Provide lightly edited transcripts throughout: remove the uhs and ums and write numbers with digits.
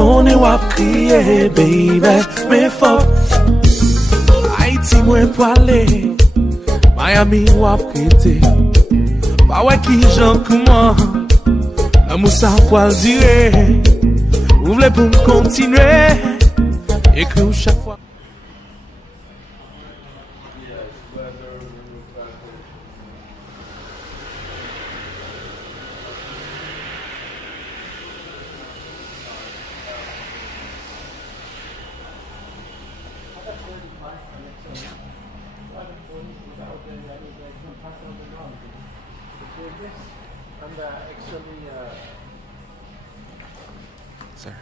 connais ou crier, baby, mais fort. Haïti, moi, pour aller. Miami, ou prêter. Pas ouais qui j'en comment. L'amour, ça poil dire. Vous voulez pour me continuer. Écris chaque fois. Sir.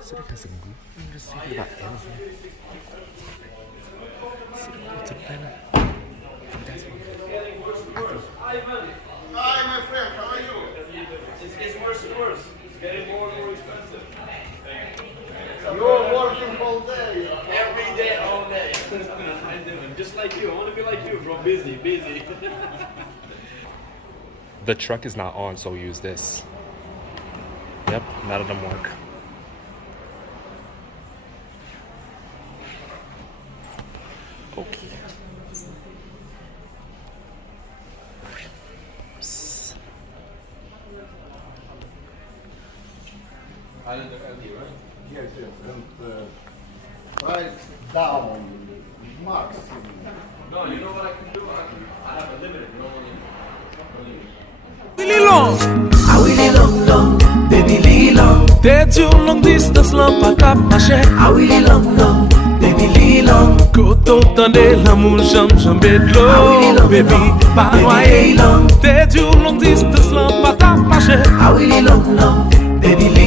City has some goof. I'm just thinking about anything. City goes to the planet. That's what Hi, my friend. How are you? It's getting worse and worse. It's getting more and more expensive. You're working all day. Every day, all day. I'm doing just like you. I want to be like you, bro. Busy, busy. The truck is not on, so we use this. Yep, none of them work. Okay. Yes, yes. And price down, maximum. No, you know what I can do? I have a limited, no Really long, Ah oui, les long, long, baby, les long. t'es du long distance, là, pas ta marché. Ah oui, les long, long, baby, les long. Koto tande l'amour, j'aime de Ah oui, les l'eau, long, baby, long, pas baby, noyé. les long. T'es du long distance, là, pas ta marché. Ah oui, les long, long, baby, les